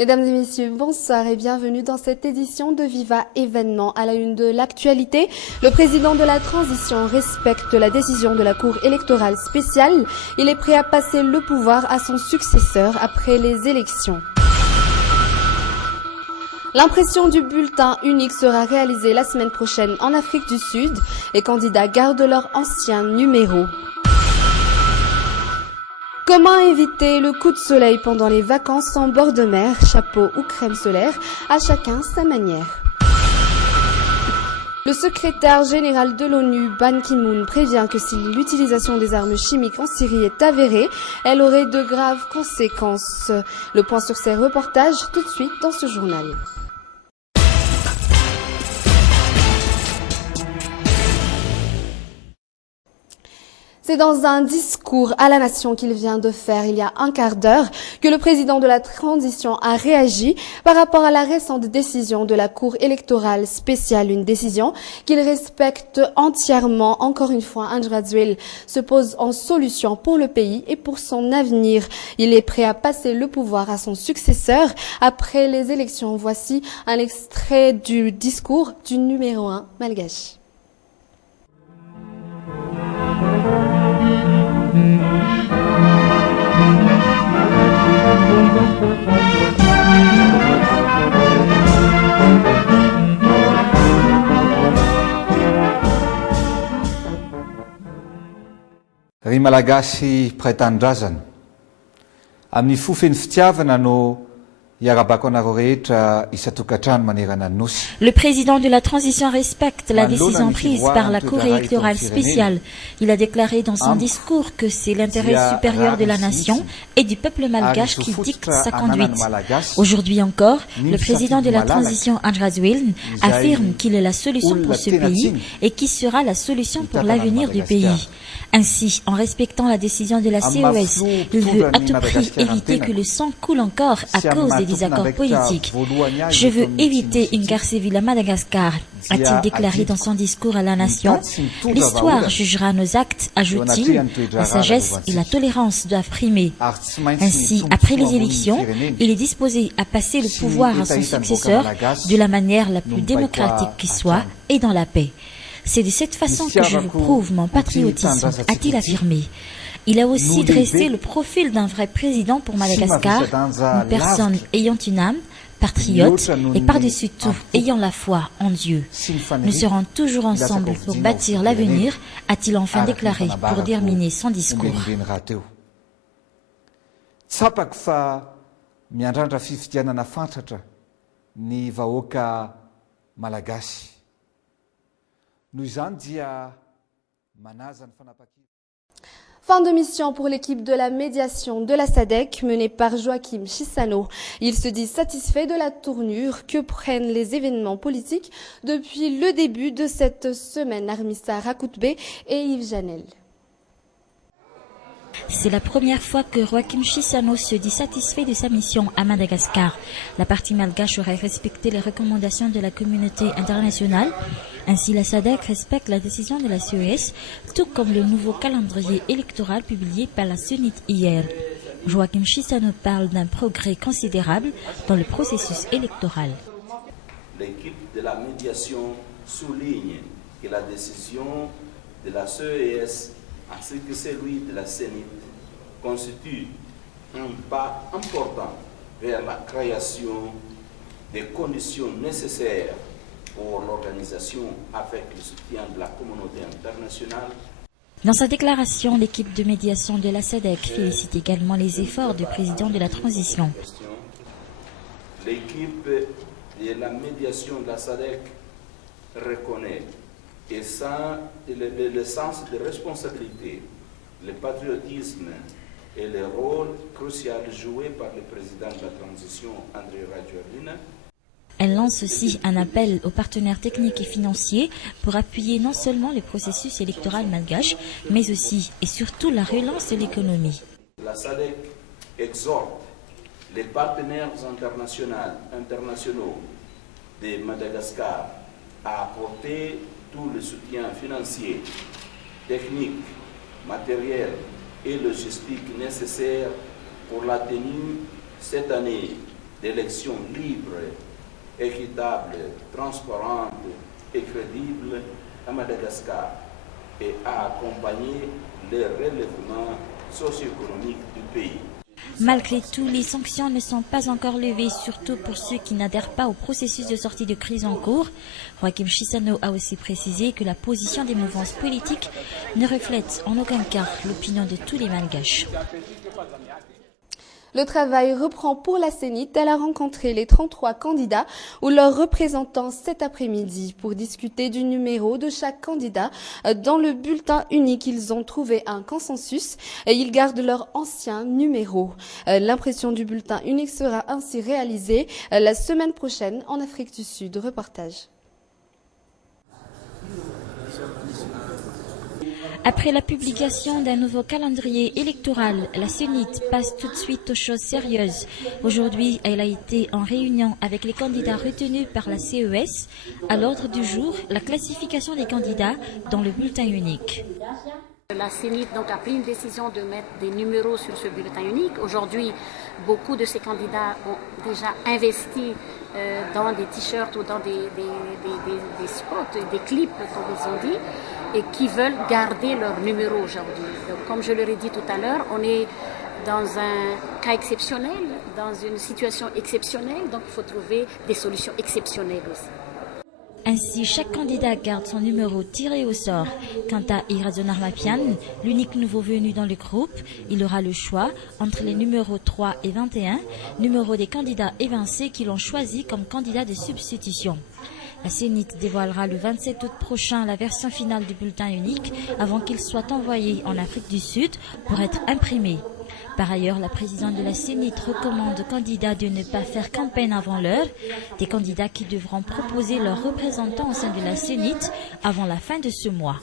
Mesdames et messieurs, bonsoir et bienvenue dans cette édition de Viva Événement. À la une de l'actualité, le président de la transition respecte la décision de la Cour électorale spéciale. Il est prêt à passer le pouvoir à son successeur après les élections. L'impression du bulletin unique sera réalisée la semaine prochaine en Afrique du Sud. Les candidats gardent leur ancien numéro. Comment éviter le coup de soleil pendant les vacances en bord de mer, chapeau ou crème solaire, à chacun sa manière. Le secrétaire général de l'ONU, Ban Ki-moon, prévient que si l'utilisation des armes chimiques en Syrie est avérée, elle aurait de graves conséquences. Le point sur ces reportages tout de suite dans ce journal. C'est dans un discours à la nation qu'il vient de faire il y a un quart d'heure que le président de la transition a réagi par rapport à la récente décision de la Cour électorale spéciale, une décision qu'il respecte entièrement. Encore une fois, André Rajoelina se pose en solution pour le pays et pour son avenir. Il est prêt à passer le pouvoir à son successeur après les élections. Voici un extrait du discours du numéro 1 malgache. Ry malagasy mpiray-tanindrazana amin'ny fofeny fitiavana no iarabako anareo rehetra isatokantrano manerana ny nosy. Le président de la transition respecte la décision prise par la Cour électorale spéciale. Il a déclaré dans son discours que c'est l'intérêt supérieur de la nation et du peuple malgache qui dicte sa conduite. Aujourd'hui encore, le président de la transition, André Rajoelina, affirme qu'il est la solution pour ce pays et qui sera la solution pour l'avenir du pays. Ainsi, en respectant la décision de la CES, il veut à tout prix éviter que le sang coule encore à cause des désaccords politiques. Je veux éviter une guerre civile à Madagascar, a-t-il déclaré dans son discours à la nation. L'histoire jugera nos actes, ajoute-t-il. La sagesse et la tolérance doivent primer. Ainsi, après les élections, il est disposé à passer le pouvoir à son successeur de la manière la plus démocratique qui soit et dans la paix. C'est de cette façon que je vous prouve mon patriotisme, a-t-il affirmé. Il a aussi dressé le profil d'un vrai président pour Madagascar, une personne ayant une âme, patriote et par-dessus tout ayant la foi en Dieu. Nous serons toujours ensemble pour bâtir l'avenir, a-t-il enfin déclaré pour terminer son discours. Tsapako fa miandrandra fifidianana fantatra ny vahoaka malagasy. Fin de mission pour l'équipe de la médiation de la SADC menée par Joachim Chissano. Il se dit satisfait de la tournure que prennent les événements politiques depuis le début de cette semaine. Armissa Rakoutbe et Yves Janel. C'est la première fois que Joachim Chissano se dit satisfait de sa mission à Madagascar. La partie malgache aurait respecté les recommandations de la communauté internationale. Ainsi, la SADC respecte la décision de la CES, tout comme le nouveau calendrier électoral publié par la SUNIT hier. Joachim Chissano parle d'un progrès considérable dans le processus électoral. L'équipe de la médiation souligne que la décision de la CES ainsi que celui de la CENIT constitue un pas important vers la création des conditions nécessaires pour l'organisation avec le soutien de la communauté internationale. Dans sa déclaration, l'équipe de médiation de la SADC félicite également les efforts du président de la transition. L'équipe de la médiation de la SADC reconnaît et le sens de responsabilité, le patriotisme et le rôle crucial joué par le président de la transition, André Rajoelina. Elle lance aussi un appel aux partenaires techniques et financiers pour appuyer non seulement le processus électoral malgache, mais aussi et surtout la relance de l'économie. La SADC exhorte les partenaires internationaux de Madagascar à apporter tout le soutien financier, technique, matériel et logistique nécessaire pour la tenue cette année d'élections libres, équitables, transparentes et crédibles à Madagascar et à accompagner le relèvement socio-économique du pays. Malgré tout, les sanctions ne sont pas encore levées, surtout pour ceux qui n'adhèrent pas au processus de sortie de crise en cours. Joachim Chissano a aussi précisé que la position des mouvances politiques ne reflète en aucun cas l'opinion de tous les Malgaches. Le travail reprend pour la CENIT. Elle a rencontré les 33 candidats ou leurs représentants cet après-midi pour discuter du numéro de chaque candidat. Dans le bulletin unique, ils ont trouvé un consensus et ils gardent leur ancien numéro. L'impression du bulletin unique sera ainsi réalisée la semaine prochaine en Afrique du Sud. Reportage. Après la publication d'un nouveau calendrier électoral, la CENIT passe tout de suite aux choses sérieuses. Aujourd'hui, elle a été en réunion avec les candidats retenus par la CES. À l'ordre du jour, la classification des candidats dans le bulletin unique. La CENIT donc a pris une décision de mettre des numéros sur ce bulletin unique. Aujourd'hui, beaucoup de ces candidats ont déjà investi dans des t-shirts ou dans des spots, des clips, comme ils ont dit, et qui veulent garder leur numéro aujourd'hui. Donc, comme je leur ai dit tout à l'heure, on est dans un cas exceptionnel, dans une situation exceptionnelle, donc il faut trouver des solutions exceptionnelles aussi. Ainsi, chaque candidat garde son numéro tiré au sort. Quant à Irazonar Mapian, l'unique nouveau venu dans le groupe, il aura le choix entre les numéros 3 et 21, numéros des candidats évincés qui l'ont choisi comme candidat de substitution. La CENIT dévoilera le 27 août prochain la version finale du bulletin unique avant qu'il soit envoyé en Afrique du Sud pour être imprimé. Par ailleurs, la présidente de la CENIT recommande aux candidats de ne pas faire campagne avant l'heure, des candidats qui devront proposer leurs représentants au sein de la CENIT avant la fin de ce mois.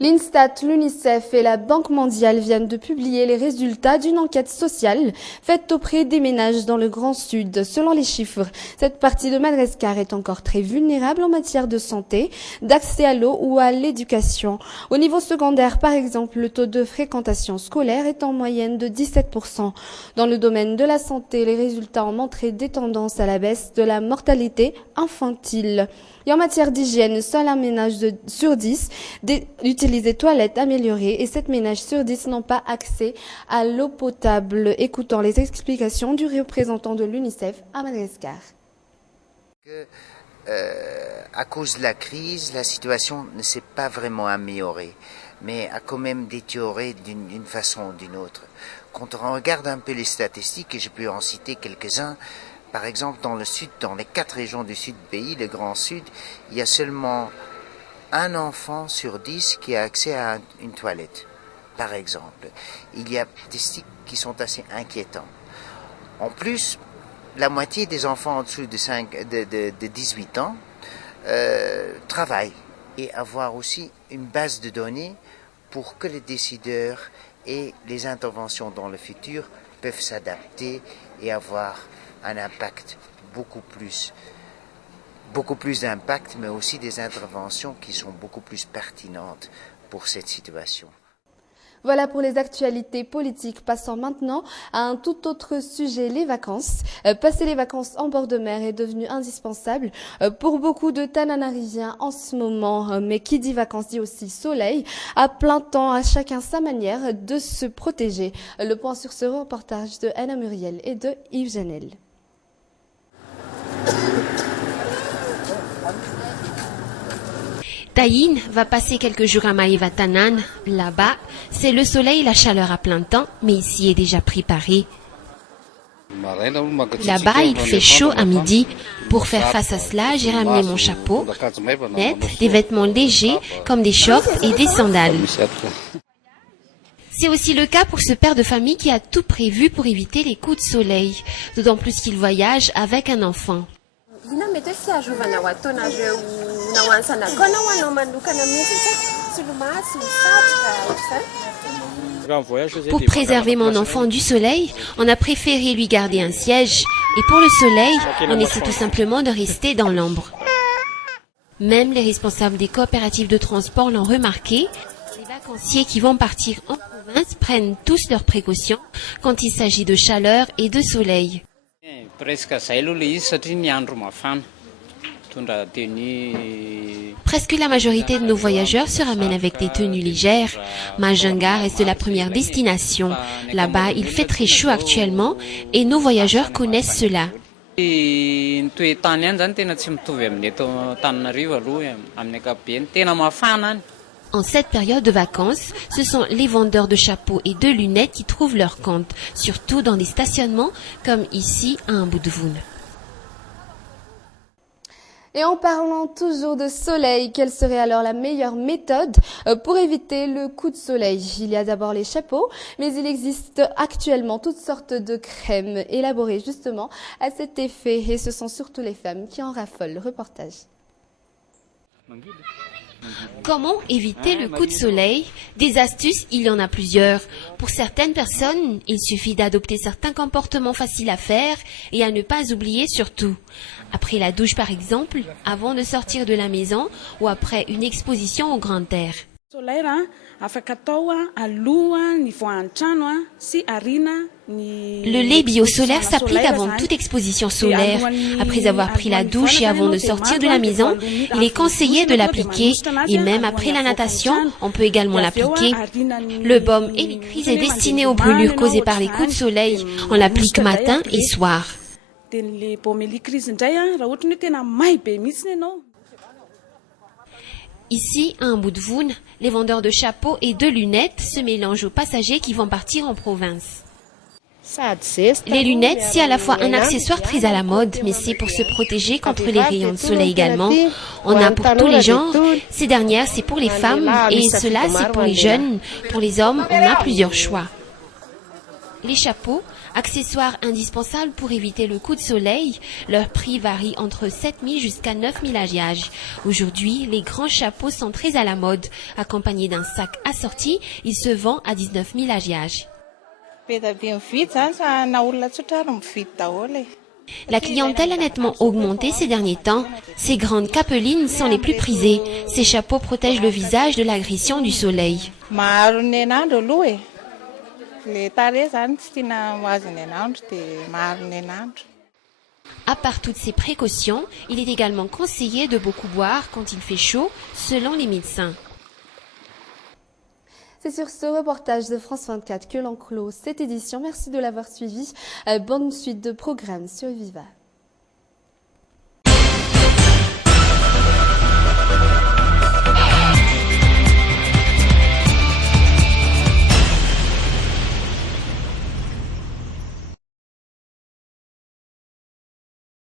L'Instat, l'UNICEF et la Banque mondiale viennent de publier les résultats d'une enquête sociale faite auprès des ménages dans le Grand Sud. Selon les chiffres, cette partie de Madagascar est encore très vulnérable en matière de santé, d'accès à l'eau ou à l'éducation. Au niveau secondaire, par exemple, le taux de fréquentation scolaire est en moyenne de 17%. Dans le domaine de la santé, les résultats ont montré des tendances à la baisse de la mortalité infantile. Et en matière d'hygiène, seul un ménage sur 10 utilise des toilettes améliorées et 7 ménages sur 10 n'ont pas accès à l'eau potable. Écoutons les explications du représentant de l'UNICEF à Madagascar. À cause de la crise, la situation ne s'est pas vraiment améliorée, mais a quand même détérioré d'une façon ou d'une autre. Quand on regarde un peu les statistiques, et je peux en citer quelques-uns, par exemple, dans le sud, dans les 4 régions du sud du pays, le Grand Sud, il y a seulement un enfant sur 10 qui a accès à une toilette, par exemple. Il y a des statistiques qui sont assez inquiétants. En plus, la moitié des enfants en dessous de 18 ans travaillent. Et avoir aussi une base de données pour que les décideurs et les interventions dans le futur peuvent s'adapter et avoir un impact beaucoup plus d'impact, mais aussi des interventions qui sont beaucoup plus pertinentes pour cette situation. Voilà pour les actualités politiques. Passons maintenant à un tout autre sujet, les vacances. Passer les vacances en bord de mer est devenu indispensable pour beaucoup de Tananariviens en ce moment. Mais qui dit vacances dit aussi soleil. À plein temps, à chacun sa manière de se protéger. Le point sur ce reportage de Anna Muriel et de Yves Janel. Taïn va passer quelques jours à Maïvatanan. Là-bas, c'est le soleil et la chaleur à plein temps, mais ici est déjà préparé. Là-bas, il fait chaud à midi. Pour faire face à cela, j'ai ramené mon chapeau, net, des vêtements légers comme des shorts et des sandales. C'est aussi le cas pour ce père de famille qui a tout prévu pour éviter les coups de soleil, d'autant plus qu'il voyage avec un enfant. Pour préserver mon enfant du soleil, on a préféré lui garder un siège. Et pour le soleil, on essaie tout simplement de rester dans l'ombre. Même les responsables des coopératives de transport l'ont remarqué. Les vacanciers qui vont partir en province prennent tous leurs précautions quand il s'agit de chaleur et de soleil. Presque la majorité de nos voyageurs se ramènent avec des tenues légères. Majunga reste la première destination. Là-bas, il fait très chaud actuellement et nos voyageurs connaissent cela. En cette période de vacances, ce sont les vendeurs de chapeaux et de lunettes qui trouvent leur compte, surtout dans des stationnements comme ici à Mbudvoun. Et en parlant toujours de soleil, quelle serait alors la meilleure méthode pour éviter le coup de soleil? Il y a d'abord les chapeaux, mais il existe actuellement toutes sortes de crèmes élaborées justement à cet effet. Et ce sont surtout les femmes qui en raffolent. Le reportage. Comment éviter le coup de soleil? Des astuces, il y en a plusieurs. Pour certaines personnes, il suffit d'adopter certains comportements faciles à faire et à ne pas oublier surtout. Après la douche par exemple, avant de sortir de la maison ou après une exposition au grand air. Le lait biosolaire s'applique avant toute exposition solaire. Après avoir pris la douche et avant de sortir de la maison, il est conseillé de l'appliquer et même après la natation, on peut également l'appliquer. Le baume Helicris est destiné aux brûlures causées par les coups de soleil. On l'applique matin et soir. Ici, à Mbudvoun, les vendeurs de chapeaux et de lunettes se mélangent aux passagers qui vont partir en province. Les lunettes, c'est à la fois un accessoire très à la mode, mais c'est pour se protéger contre les rayons de soleil également. On a pour tous les genres. Ces dernières, c'est pour les femmes et cela, c'est pour les jeunes. Pour les hommes, on a plusieurs choix. Les chapeaux, accessoires indispensables pour éviter le coup de soleil, leur prix varie entre 7 000 jusqu'à 9 000 agiages. Aujourd'hui, les grands chapeaux sont très à la mode. Accompagnés d'un sac assorti, ils se vendent à 19 000 agiages. La clientèle a nettement augmenté ces derniers temps. Ces grandes capelines sont les plus prisées. Ces chapeaux protègent le visage de l'agression du soleil. À part toutes ces précautions, il est également conseillé de beaucoup boire quand il fait chaud, selon les médecins. C'est sur ce reportage de France 24 que l'on clôt cette édition. Merci de l'avoir suivi. Bonne suite de programmes sur Viva.